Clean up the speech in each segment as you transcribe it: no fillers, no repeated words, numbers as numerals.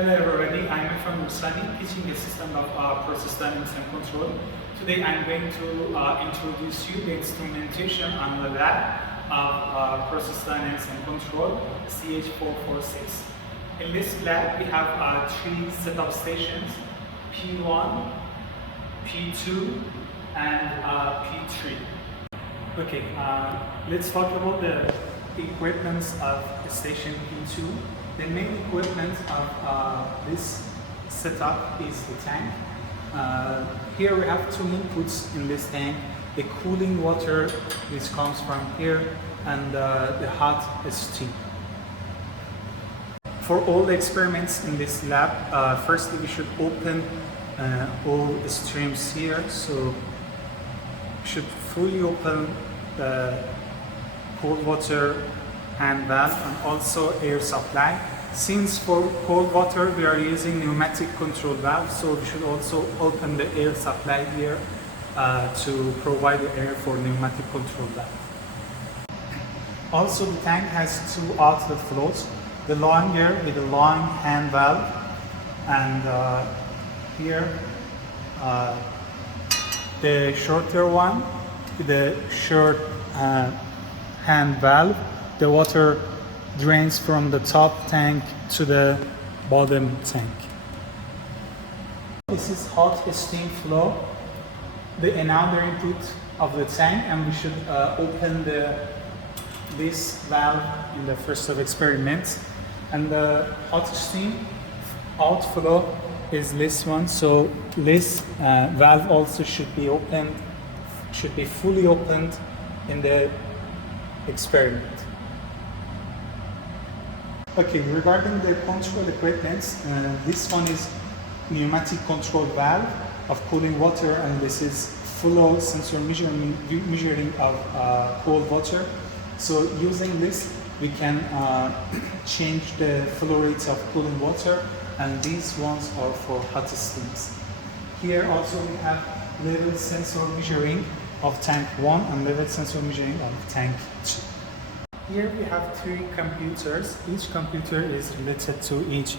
Hello everybody, I'm Irfan Mursani, teaching assistant of Process Dynamics and Control. Today I'm going to introduce you the instrumentation on the lab of Process Dynamics and Control CH446. In this lab we have three setup stations, P1, P2 and P3. Okay, let's talk about the equipment of station P2. The main equipment of this setup is the tank. Here we have two inputs in this tank, the cooling water which comes from here and the hot steam. For all the experiments in this lab, firstly we should open all the streams here, so we should fully open the cold water hand valve and also air supply. Since for cold water we are using pneumatic control valve, so we should also open the air supply here to provide the air for pneumatic control valve. Also the tank has two outlet flows, the longer with the long hand valve and here the shorter one with the short hand valve. The water drains from the top tank to the bottom tank. This is hot steam flow, the another input of the tank, and we should open this valve in the first of experiments. And the hot steam outflow is this one, so this valve also should be opened, should be fully opened in the experiment. Okay, regarding the control equipment, this one is pneumatic control valve of cooling water, and this is flow sensor measuring of cold water. So using this, we can change the flow rates of cooling water, and these ones are for hot steams. Here also we have level sensor measuring of tank 1 and level sensor measuring of tank 2. Here we have three computers. Each computer is related to each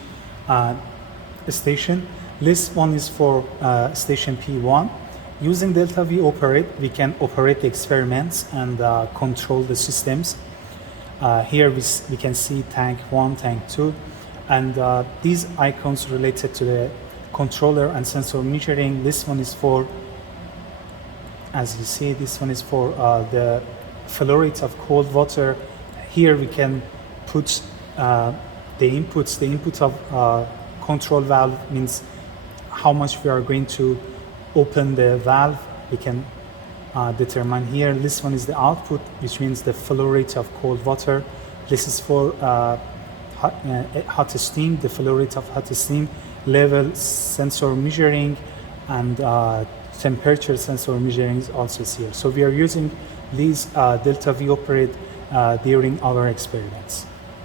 station. This one is for station P1. Using Delta V operate, we can operate the experiments and control the systems. Here we can see tank 1, tank 2, and these icons related to the controller and sensor measuring. This one is for, as you see, this one is for the flow rate of cold water. Here we can put the inputs. The input of control valve means how much we are going to open the valve. We can determine here. This one is the output, which means the flow rate of cold water. This is for hot steam, the flow rate of hot steam, level sensor measuring, and temperature sensor measuring is also here. So we are using these Delta V operate during our experiments.